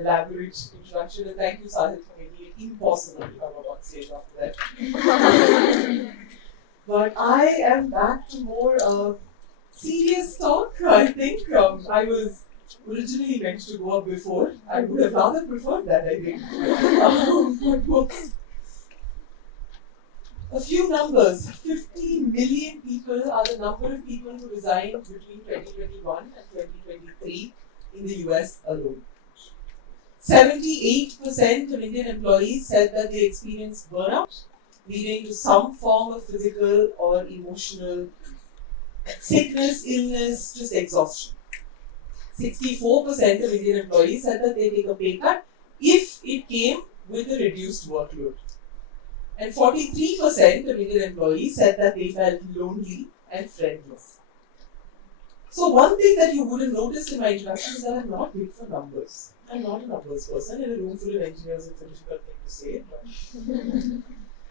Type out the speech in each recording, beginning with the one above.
elaborate introduction, and thank you, Sahil, for making it impossible to come up on stage after that. But I am back to more serious talk, I think. I was originally meant to go up before. I would have rather preferred that, I think. A few numbers. 50 million people are the number of people who resigned between 2021 and 2023 in the US alone. 78% of Indian employees said that they experienced burnout, leading to some form of physical or emotional sickness, illness, just exhaustion. 64% of Indian employees said that they take a pay cut if it came with a reduced workload. And 43% of Indian employees said that they felt lonely and friendless. So one thing that you wouldn't notice in my introduction is that I'm not big for numbers. I'm not a numbers person. In a room full of engineers, it's a difficult thing to say.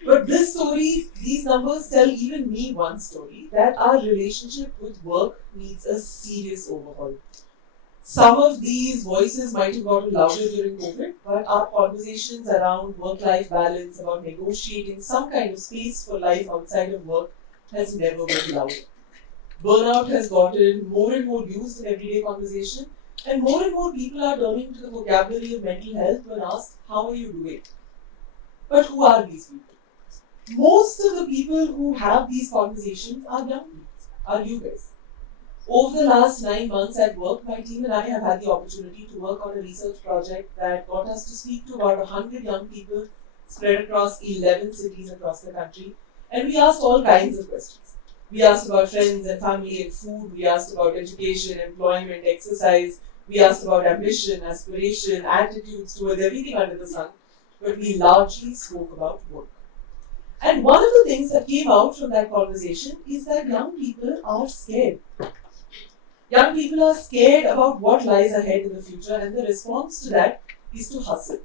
But this story, these numbers tell even me one story, that our relationship with work needs a serious overhaul. Some of these voices might have gotten louder during COVID, but our conversations around work-life balance, about negotiating some kind of space for life outside of work has never been louder. Burnout has gotten more and more used in everyday conversation, and more people are turning to the vocabulary of mental health when asked, how are you doing? But who are these people? Most of the people who have these conversations are young people, are you guys. Over the last 9 months at work, my team and I have had the opportunity to work on a research project that got us to speak to about 100 young people spread across 11 cities across the country. And we asked all kinds of questions. We asked about friends and family and food. We asked about education, employment, exercise. We asked about ambition, aspiration, attitudes towards everything under the sun. But we largely spoke about work. And one of the things that came out from that conversation is that young people are scared. Young people are scared about what lies ahead in the future, and the response to that is to hustle,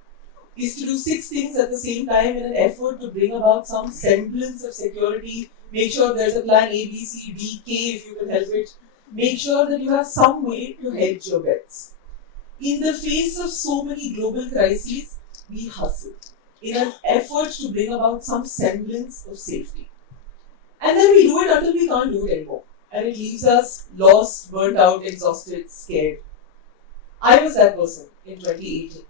is to do 6 things at the same time in an effort to bring about some semblance of security, make sure there's a plan A, B, C, D, K if you can help it, make sure that you have some way to hedge your bets. In the face of so many global crises, we hustle in an effort to bring about some semblance of safety. And then we do it until we can't do it anymore. And it leaves us lost, burnt out, exhausted, scared. I was that person in 2018.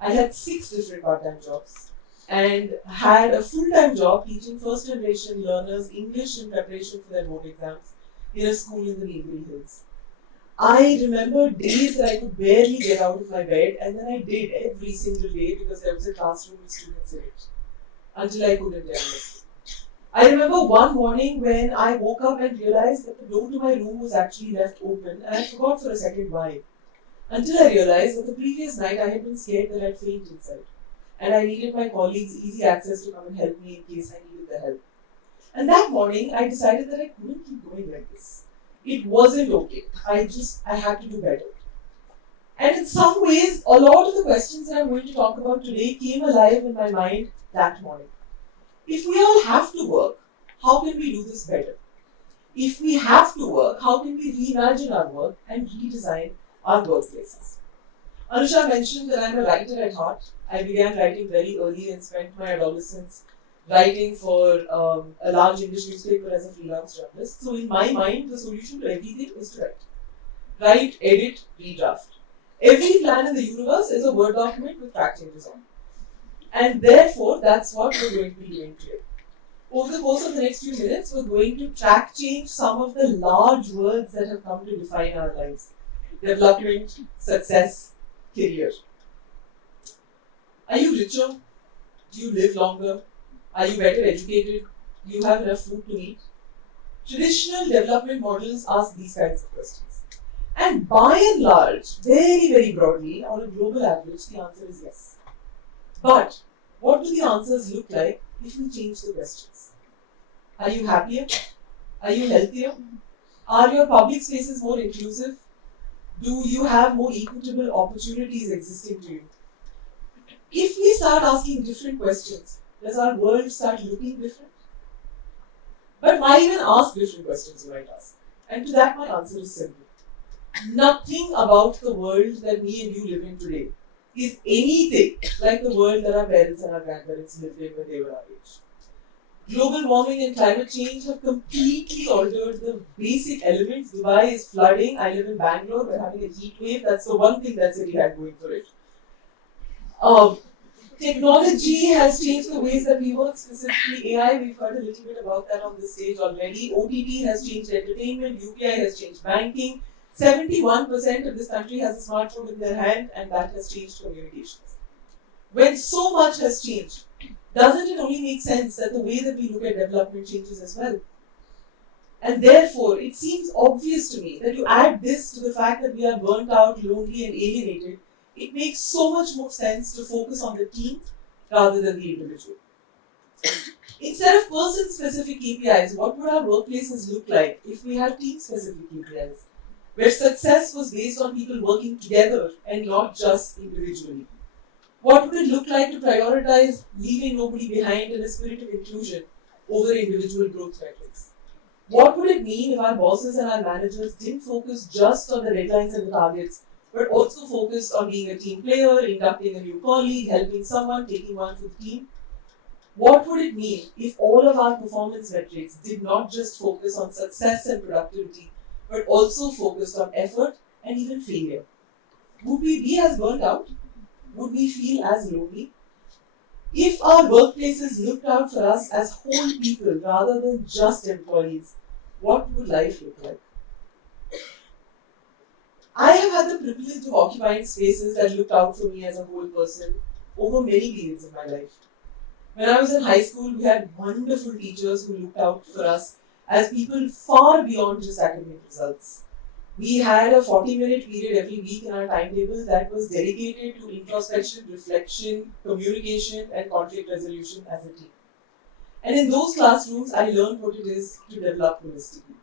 I had 6 different part-time jobs and had a full-time job teaching first-generation learners English in preparation for their board exams in a school in the Nilgiri Hills. I remember days that I could barely get out of my bed, and then I did every single day because there was a classroom with students in it, until I couldn't tell it. I remember one morning when I woke up and realized that the door to my room was actually left open, and I forgot for a second why. Until I realized that the previous night I had been scared that I'd faint inside, and I needed my colleagues' easy access to come and help me in case I needed the help. And that morning I decided that I couldn't keep going like this. It wasn't okay. I had to do better. And in some ways, a lot of the questions that I'm going to talk about today came alive in my mind that morning. If we all have to work, how can we do this better? If we have to work, how can we reimagine our work and redesign our workplaces? Anusha mentioned that I'm a writer at heart. I began writing very early and spent my adolescence writing for a large English newspaper as a freelance journalist. So in my mind, the solution to everything is to write. Write, edit, redraft. Every plan in the universe is a Word document with fact changes on. And therefore, that's what we're going to be doing today. Over the course of the next few minutes, we're going to track change some of the large words that have come to define our lives. Development, success, career. Are you richer? Do you live longer? Are you better educated? Do you have enough food to eat? Traditional development models ask these kinds of questions. And by and large, very broadly, on a global average, the answer is yes. But what do the answers look like if we change the questions? Are you happier? Are you healthier? Are your public spaces more inclusive? Do you have more equitable opportunities existing to you? If we start asking different questions, does our world start looking different? But why even ask different questions, you might ask? And to that, my answer is simple. Nothing about the world that me and you live in today is anything like the world that our parents and our grandparents lived in when they were our age. Global warming and climate change have completely altered the basic elements. Dubai is flooding. I live in Bangalore. We're having a heat wave. That's the one thing that city had going for it. Technology has changed the ways that we work, specifically AI. We've heard a little bit about that on this stage already. OTT has changed entertainment. UPI has changed banking. 71% of this country has a smartphone in their hand, and that has changed communications. When so much has changed, doesn't it only make sense that the way that we look at development changes as well? And therefore, it seems obvious to me that you add this to the fact that we are burnt out, lonely, and alienated, it makes so much more sense to focus on the team rather than the individual. Instead of person-specific KPIs, what would our workplaces look like if we had team-specific KPIs, where success was based on people working together and not just individually? What would it look like to prioritize leaving nobody behind in a spirit of inclusion over individual growth metrics? What would it mean if our bosses and our managers didn't focus just on the deadlines and the targets, but also focused on being a team player, inducting a new colleague, helping someone, taking one for the team? What would it mean if all of our performance metrics did not just focus on success and productivity, but also focused on effort and even failure? Would we be as burnt out? Would we feel as lonely? If our workplaces looked out for us as whole people rather than just employees, what would life look like? I have had the privilege of occupying spaces that looked out for me as a whole person over many periods of my life. When I was in high school, we had wonderful teachers who looked out for us as people far beyond just academic results. We had a 40-minute period every week in our timetable that was dedicated to introspection, reflection, communication, and conflict resolution as a team. And in those classrooms, I learned what it is to develop holistically.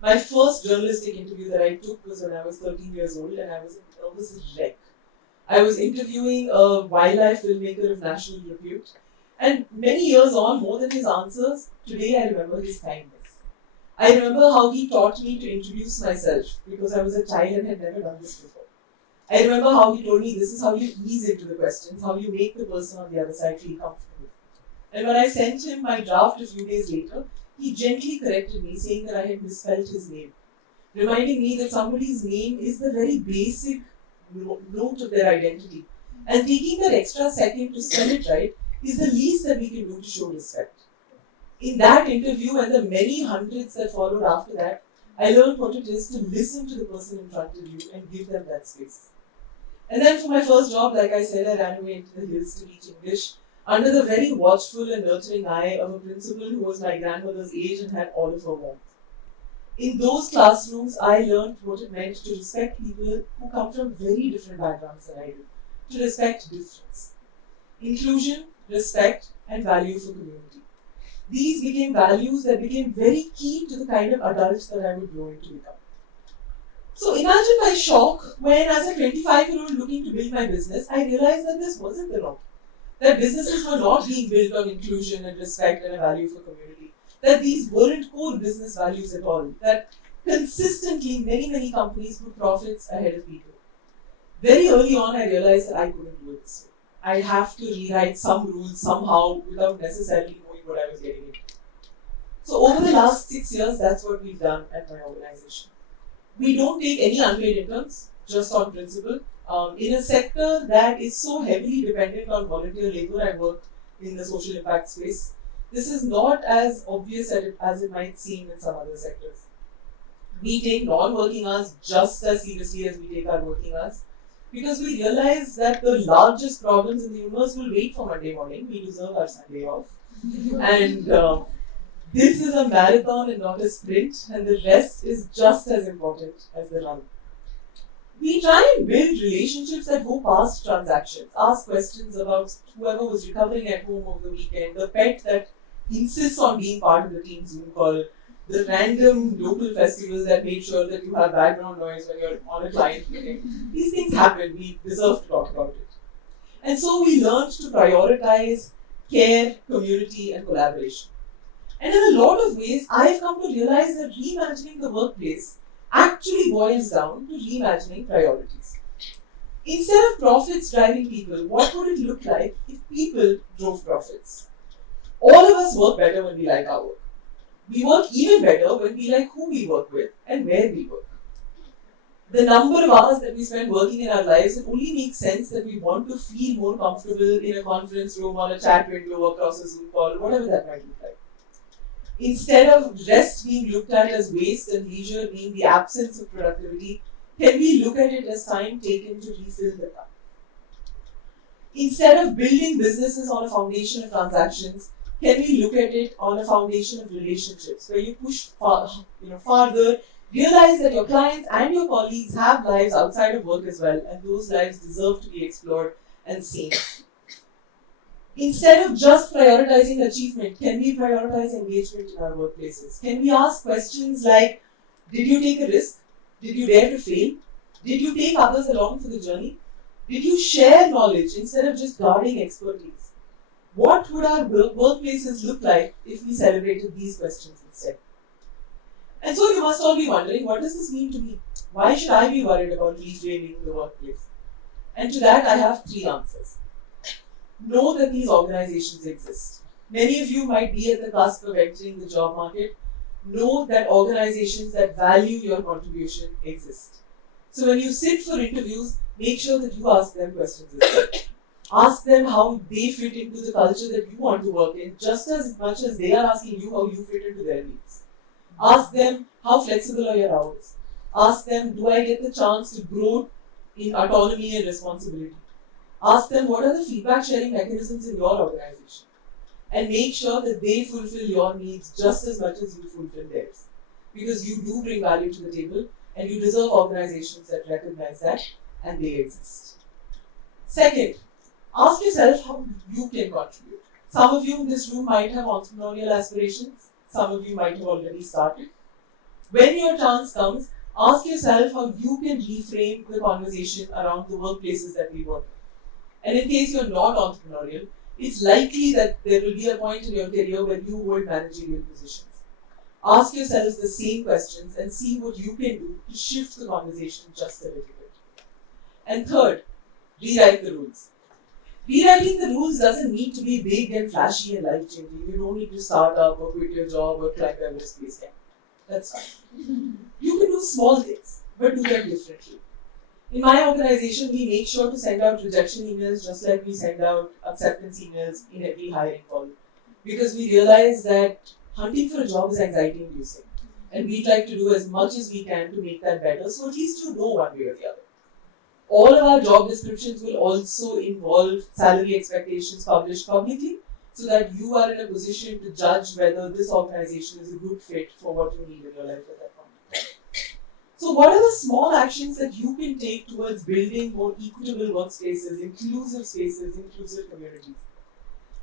My first journalistic interview that I took was when I was 13 years old, and I was a nervous wreck. I was interviewing a wildlife filmmaker of national repute, and many years on, more than his answers, today I remember his kindness. I remember how he taught me to introduce myself because I was a child and had never done this before. I remember how he told me this is how you ease into the questions, how you make the person on the other side feel comfortable. And when I sent him my draft a few days later, he gently corrected me, saying that I had misspelled his name, reminding me that somebody's name is the very basic note of their identity. And taking that extra second to spell it right is the least that we can do to show respect. In that interview and the many hundreds that followed after that, I learned what it is to listen to the person in front of you and give them that space. And then for my first job, like I said, I ran away into the hills to teach English under the very watchful and nurturing eye of a principal who was my grandmother's age and had all of her warmth. In those classrooms, I learned what it meant to respect people who come from very different backgrounds than I do, to respect difference. Inclusion, respect, and value for community. These became values that became very key to the kind of adults that I would grow into become. So imagine my shock when, as a 25-year-old looking to build my business, I realized that this wasn't the norm. That businesses were not being built on inclusion and respect and a value for community. That these weren't core business values at all. That consistently many companies put profits ahead of people. Very early on, I realized that I couldn't do it this way. I'd have to rewrite some rules somehow without necessarily knowing what I was getting into. So over the last 6 years, that's what we've done at my organization. We don't take any unpaid interns, just on principle. In a sector that is so heavily dependent on volunteer labor, I work in the social impact space. This is not as obvious as it might seem in some other sectors. We take non-working hours just as seriously as we take our working hours, because we realize that the largest problems in the universe will wait for Monday morning. We deserve our Sunday off. And this is a marathon and not a sprint, and the rest is just as important as the run. We try and build relationships that go past transactions, ask questions about whoever was recovering at home over the weekend, the pet that insists on being part of the team Zoom call, the random local festival that made sure that you have background noise when you're on a client meeting. These things happen, we deserve to talk about it. And so we learned to prioritize care, community, and collaboration. And in a lot of ways, I've come to realize that reimagining the workplace actually boils down to reimagining priorities. Instead of profits driving people, what would it look like if people drove profits? All of us work better when we like our work. We work even better when we like who we work with and where we work. The number of hours that we spend working in our lives, it only makes sense that we want to feel more comfortable in a conference room, on a chat window, across a Zoom call, whatever that might look like. Instead of rest being looked at as waste and leisure being the absence of productivity, can we look at it as time taken to refill the cup? Instead of building businesses on a foundation of transactions, can we look at it on a foundation of relationships where you push farther, realize that your clients and your colleagues have lives outside of work as well, and those lives deserve to be explored and seen. Instead of just prioritizing achievement, can we prioritize engagement in our workplaces? Can we ask questions like, did you take a risk? Did you dare to fail? Did you take others along for the journey? Did you share knowledge instead of just guarding expertise? What would our workplaces look like if we celebrated these questions instead? And so you must all be wondering, what does this mean to me? Why should I be worried about reframing the workplace? And to that, I have 3 answers. Know that these organizations exist. Many of you might be at the cusp of entering the job market. Know that organizations that value your contribution exist. So when you sit for interviews, make sure that you ask them questions as well. Ask them how they fit into the culture that you want to work in, just as much as they are asking you how you fit into their needs. Ask them, how flexible are your hours? Ask them, do I get the chance to grow in autonomy and responsibility? Ask them, what are the feedback sharing mechanisms in your organization? And make sure that they fulfill your needs just as much as you fulfill theirs. Because you do bring value to the table, and you deserve organizations that recognize that, and they exist. Second, ask yourself how you can contribute. Some of you in this room might have entrepreneurial aspirations. Some of you might have already started. When your chance comes, ask yourself how you can reframe the conversation around the workplaces that we work in. And in case you're not entrepreneurial, it's likely that there will be a point in your career where you hold managerial positions. Ask yourselves the same questions and see what you can do to shift the conversation just a little bit. And third, rewrite the rules. Rewriting the rules doesn't need to be big and flashy and life-changing. You don't need to start up or quit your job or climb Everest base camp. That's fine. You can do small things, but do them differently. In my organization, we make sure to send out rejection emails just like we send out acceptance emails in every hiring call. Because we realize that hunting for a job is anxiety-inducing. And we'd like to do as much as we can to make that better, so at least you know one way or the other. All of our job descriptions will also involve salary expectations published publicly, so that you are in a position to judge whether this organization is a good fit for what you need in your life at that point. So what are the small actions that you can take towards building more equitable workspaces, inclusive spaces, inclusive communities?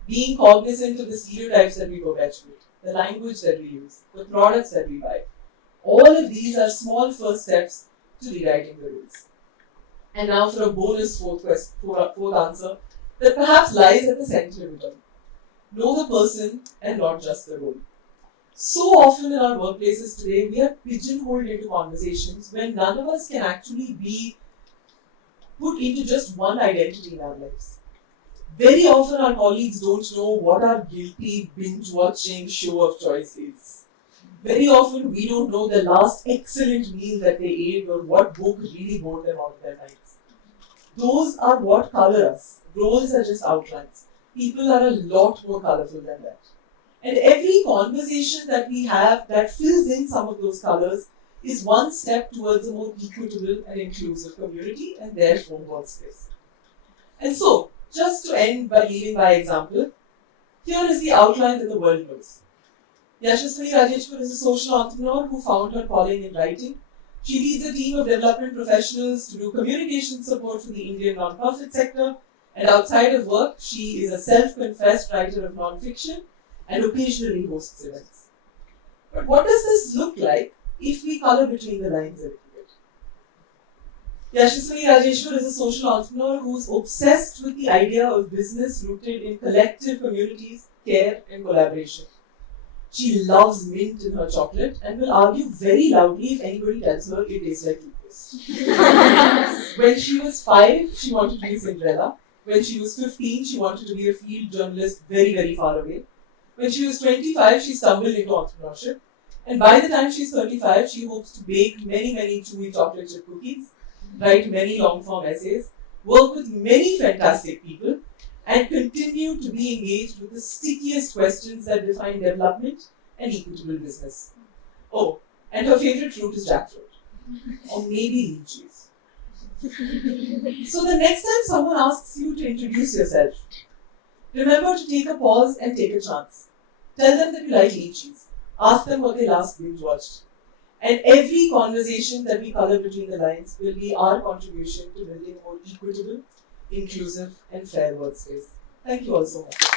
Being cognizant of the stereotypes that we perpetuate, the language that we use, the products that we buy. All of these are small first steps to rewriting the rules. And now for a bonus fourth answer that perhaps lies at the center of it all. Know the person and not just the role. So often in our workplaces today, we are pigeonholed into conversations when none of us can actually be put into just one identity in our lives. Very often our colleagues don't know what our guilty binge-watching show of choice is. Very often we don't know the last excellent meal that they ate or what book really bored them out of their minds. Those are what color us. Roles are just outlines. People are a lot more colorful than that. And every conversation that we have that fills in some of those colors is one step towards a more equitable and inclusive community and therefore workspace. And so, just to end by leading by example, here is the outline that the world knows. Yashasvini Rajeshwar is a social entrepreneur who found her calling in writing. She leads a team of development professionals to do communication support for the Indian non-profit sector, and outside of work, she is a self-confessed writer of non-fiction and occasionally hosts events. But what does this look like if we color between the lines a little bit? Yashasvini Rajeshwar is a social entrepreneur who's obsessed with the idea of business rooted in collective communities, care, and collaboration. She loves mint in her chocolate and will argue very loudly if anybody tells her it tastes like toothpaste. most. When she was 5, she wanted to be Cinderella. When she was 15, she wanted to be a field journalist very, very far away. When she was 25, she stumbled into entrepreneurship. And by the time she's 35, she hopes to bake many, many chewy chocolate chip cookies, write many long-form essays, work with many fantastic people, and continue to be engaged with the stickiest questions that define development and equitable business. Oh, and her favorite fruit is jackfruit. Or maybe lychees. So the next time someone asks you to introduce yourself, remember to take a pause and take a chance. Tell them that you like lychees. Ask them what they last binge watched. And every conversation that we color between the lines will be our contribution to building a more equitable, inclusive, and fair workspace. Thank you all so much.